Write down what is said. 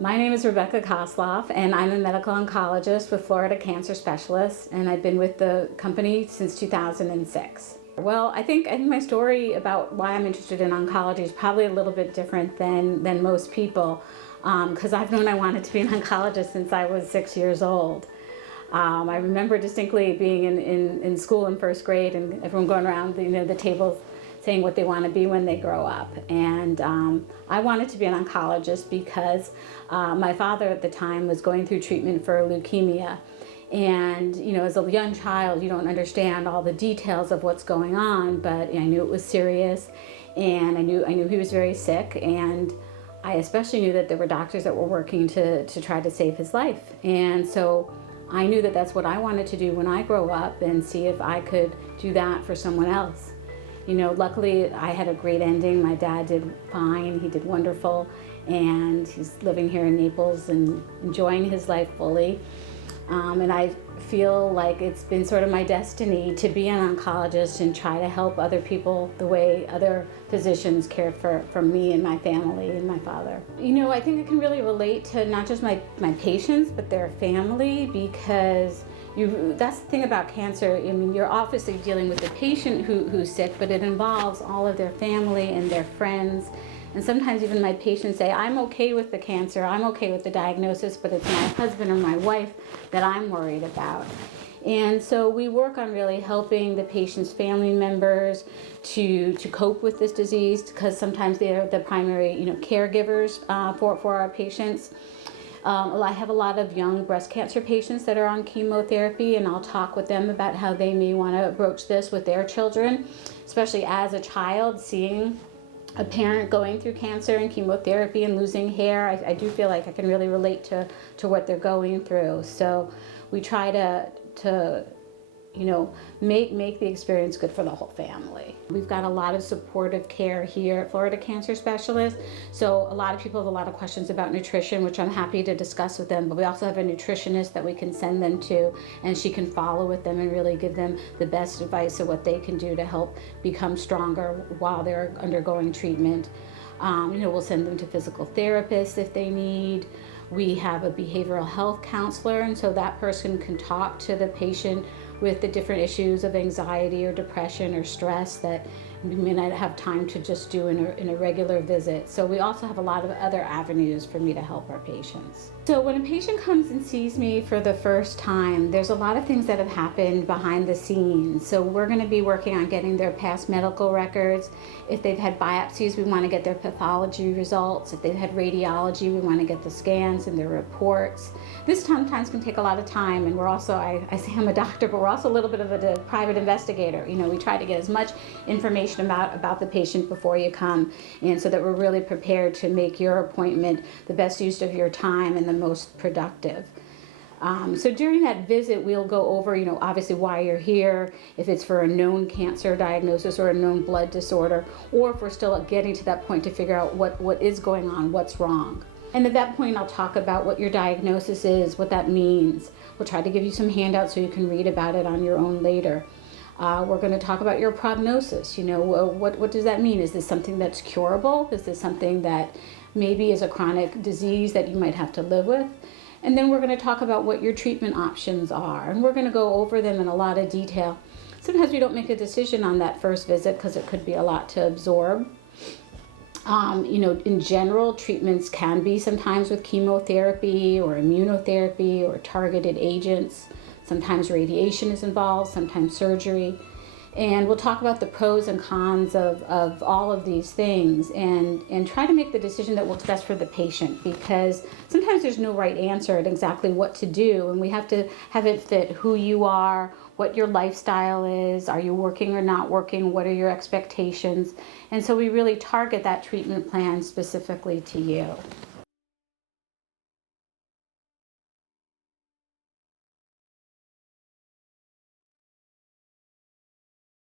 My name is Rebecca Kosloff, and I'm a medical oncologist with Florida Cancer Specialists, and I've been with the company since 2006. Well, I think my story about why I'm interested in oncology is probably a little bit different than most people, because I've known I wanted to be an oncologist since I was 6 years old. I remember distinctly being in school in first grade and everyone going around the tables saying what they want to be when they grow up. And I wanted to be an oncologist because my father at the time was going through treatment for leukemia. And as a young child, you don't understand all the details of what's going on, but I knew it was serious, and I knew he was very sick, and I especially knew that there were doctors that were working to try to save his life. And so I knew that that's what I wanted to do when I grow up, and see if I could do that for someone else. Luckily I had a great ending. My dad did fine, he did wonderful, and he's living here in Naples and enjoying his life fully. And I feel like it's been sort of my destiny to be an oncologist and try to help other people the way other physicians cared for me and my family and my father. I think I can really relate to not just my patients, but their family, because that's the thing about cancer. You're obviously dealing with the patient who's sick, but it involves all of their family and their friends. And sometimes even my patients say, I'm okay with the cancer, I'm okay with the diagnosis, but it's my husband or my wife that I'm worried about. And so we work on really helping the patient's family members to cope with this disease, because sometimes they're the primary caregivers for our patients. I have a lot of young breast cancer patients that are on chemotherapy, and I'll talk with them about how they may want to approach this with their children, especially as a child, seeing a parent going through cancer and chemotherapy and losing hair. I do feel like I can really relate to what they're going through. So we try to make the experience good for the whole family. We've got a lot of supportive care here at Florida Cancer Specialists. So a lot of people have a lot of questions about nutrition, which I'm happy to discuss with them, but we also have a nutritionist that we can send them to, and she can follow with them and really give them the best advice of what they can do to help become stronger while they're undergoing treatment. We'll send them to physical therapists if they need. We have a behavioral health counselor, and so that person can talk to the patient with the different issues of anxiety or depression or stress that we may not have time to just do in a regular visit. So we also have a lot of other avenues for me to help our patients. So when a patient comes and sees me for the first time, there's a lot of things that have happened behind the scenes. So we're going to be working on getting their past medical records. If they've had biopsies, we want to get their pathology results. If they've had radiology, we want to get the scans and their reports. This sometimes can take a lot of time, and we're also, I say I'm a doctor, but we're also a little bit of a private investigator. We try to get as much information about the patient before you come, and so that we're really prepared to make your appointment the best use of your time and the most productive. So during that visit, we'll go over, obviously why you're here, if it's for a known cancer diagnosis or a known blood disorder, or if we're still getting to that point to figure out what is going on, what's wrong. And at that point, I'll talk about what your diagnosis is, what that means. We'll try to give you some handouts so you can read about it on your own later. We're going to talk about your prognosis. What does that mean? Is this something that's curable? Is this something that maybe is a chronic disease that you might have to live with? And then we're going to talk about what your treatment options are, and we're going to go over them in a lot of detail. Sometimes we don't make a decision on that first visit because it could be a lot to absorb. In general, treatments can be sometimes with chemotherapy or immunotherapy or targeted agents. Sometimes radiation is involved, sometimes surgery. And we'll talk about the pros and cons of all of these things, and try to make the decision that works best for the patient, because sometimes there's no right answer at exactly what to do, and we have to have it fit who you are, what your lifestyle is, are you working or not working, what are your expectations, and so we really target that treatment plan specifically to you.